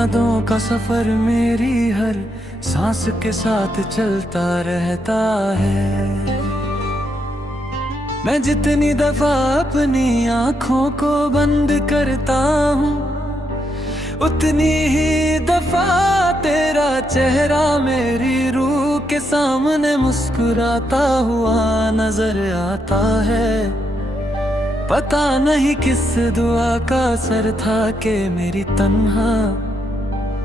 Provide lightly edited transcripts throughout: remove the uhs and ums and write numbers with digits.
यादों का सफर मेरी हर सांस के साथ चलता रहता है। मैं जितनी दफा अपनी आंखों को बंद करता हूँ, उतनी ही दफा तेरा चेहरा मेरी रूह के सामने मुस्कुराता हुआ नजर आता है। पता नहीं किस दुआ का असर था कि मेरी तन्हा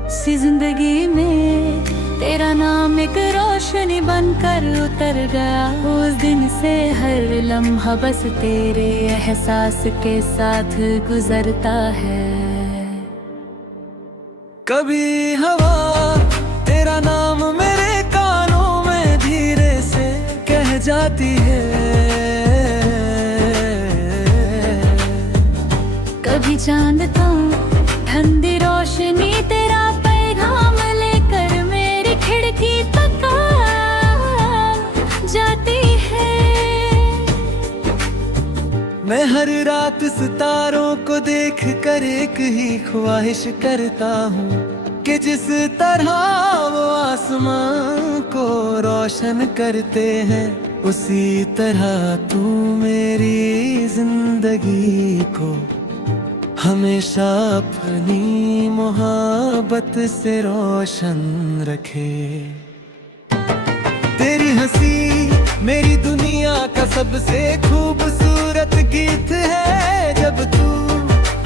सी जिंदगी में तेरा नाम एक रोशनी बनकर उतर गया। उस दिन से हर लम्हा बस तेरे एहसास के साथ गुजरता है। कभी हवा तेरा नाम मेरे कानों में धीरे से कह जाती है, कभी चांद तो ठंडी रोशनी तेरा पैगाम लेकर मेरी खिड़की तक आ जाती है। मैं हर रात सितारों को देख कर एक ही ख्वाहिश करता हूँ कि जिस तरह वो आसमां को रोशन करते हैं, उसी तरह तू मेरी जिंदगी को हमेशा अपनी मोहब्बत से रोशन रखे। तेरी हंसी मेरी दुनिया का सबसे खूबसूरत गीत है। जब तू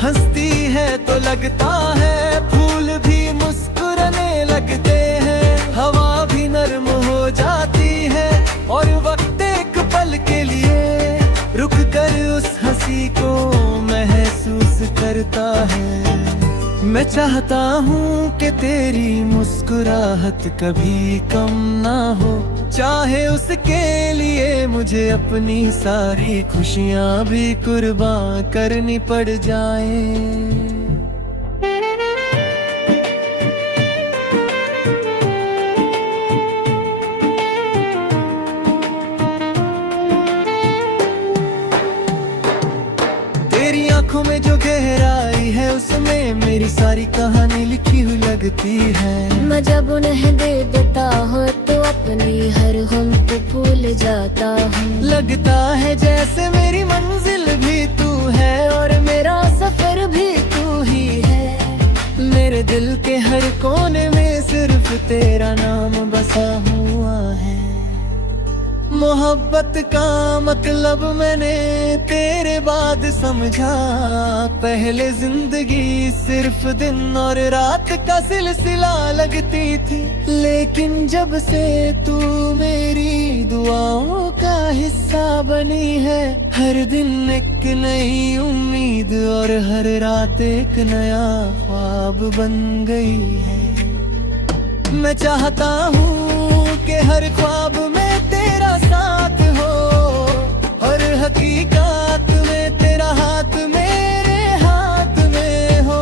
हंसती है तो लगता है फूल भी मुस्कुराने लगते हैं, हवा भी नरम हो जाती है और वक्त एक पल के लिए रुक कर उस हंसी को महसूस करता है। मैं चाहता हूँ कि तेरी मुस्कुराहट कभी कम ना हो, चाहे उसके लिए मुझे अपनी सारी खुशियाँ भी कुर्बान करनी पड़ जाएं। तेरी आंखों में जो गहराई है उसमें मेरी सारी कहानी लिखी हुई लगती है। मैं जब उन्हें दे देता हूँ तो अपनी हर गम को भूल जाता हूँ। लगता है जैसे मेरी मंजिल भी तू है और मेरा सफर भी तू ही है। मेरे दिल के हर कोने में सिर्फ तेरा नाम बसा हुआ है। मोहब्बत का मतलब मैंने तेरे बाद समझा, पहले जिंदगी सिर्फ दिन और रात का सिलसिला लगती थी, लेकिन जब से तू मेरी दुआओं का हिस्सा बनी है, हर दिन एक नई उम्मीद और हर रात एक नया ख्वाब बन गई है। मैं चाहता हूँ कि हर ख्वाब में तेरा साथ हो, हर हकीकत में तेरा हाथ मेरे हाथ में हो।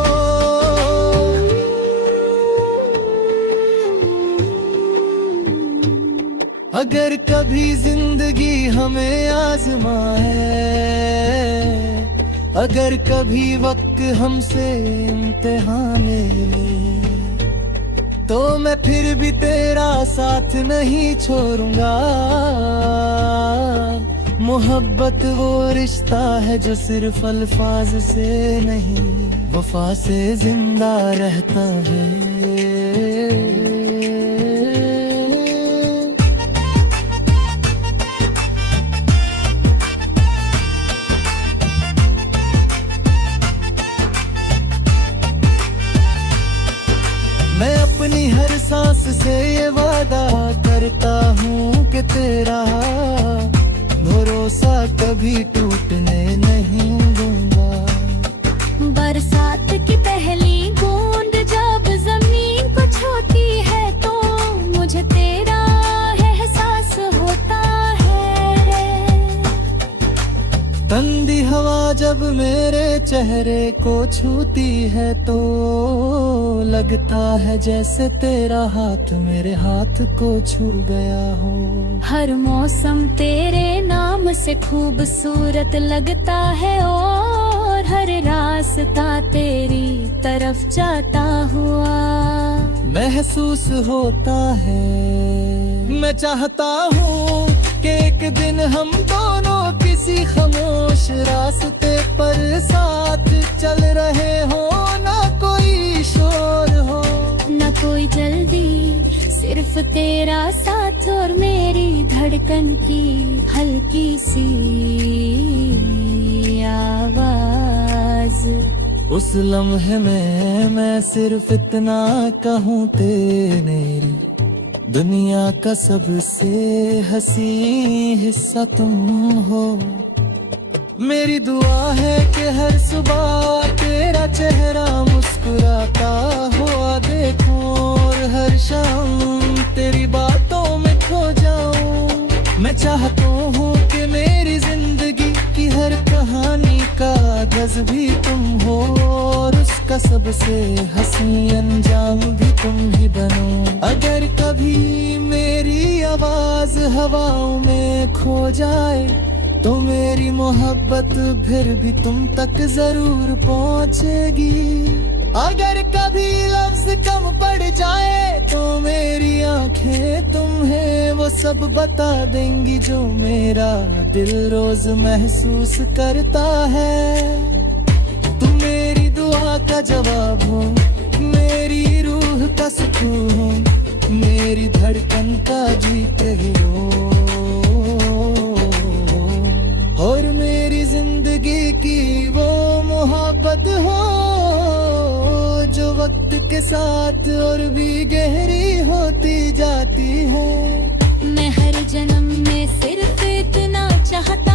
अगर कभी जिंदगी हमें आजमाए, अगर कभी वक्त हमसे इम्तिहान ले, तो मैं फिर भी तेरा साथ नहीं छोड़ूंगा। मोहब्बत वो रिश्ता है जो सिर्फ अल्फाज से नहीं वफा से जिंदा रहता है। मैं अपनी हर सांस से ये वादा करता हूँ कि तेरा भरोसा कभी टूटने नहीं दूंगा। बरसात की पहली बूंद जब जमीन को छूती है तो मुझे तेरा एहसास होता है। ठंडी हवा जब मेरे चेहरे को छूती है तो लगता है जैसे तेरा हाथ मेरे हाथ को छू गया हो। हर मौसम तेरे नाम से खूबसूरत लगता है और हर रास्ता तेरी तरफ जाता हुआ महसूस होता है। मैं चाहता हूँ कि एक दिन हम दोनों किसी खामोश रास्ते पर साथ चल रहे हो, ना कोई शोर हो न कोई जल्दी, सिर्फ तेरा साथ और मेरी धड़कन की हल्की सी आवाज। उस लम्हे में मैं सिर्फ इतना कहूँ, तेरी दुनिया का सबसे हसी हिस्सा तुम हो। मेरी दुआ है कि हर सुबह तेरा चेहरा मुस्कुराता हुआ देखूं और हर शाम तेरी बातों में खो जाऊं। मैं चाहता हूँ कि मेरी जिंदगी की हर कहानी का कागज भी तुम हो और उसका सबसे हंसी अंजाम भी तुम ही बनो। अगर कभी मेरी आवाज हवाओं में खो जाए तो मेरी मोहब्बत फिर भी तुम तक जरूर पहुंचेगी। अगर कभी लफ्ज कम पड़ जाए तो मेरी आंखें तुम्हें वो सब बता देंगी जो मेरा दिल रोज महसूस करता है। तुम मेरी दुआ का जवाब हो, मेरी रूह का सुकून हो, मेरी धड़कन का जीते हो और मेरी जिंदगी की वो मोहब्बत हो जो वक्त के साथ और भी गहरी होती जाती है। मैं हर जन्म में सिर्फ इतना चाहता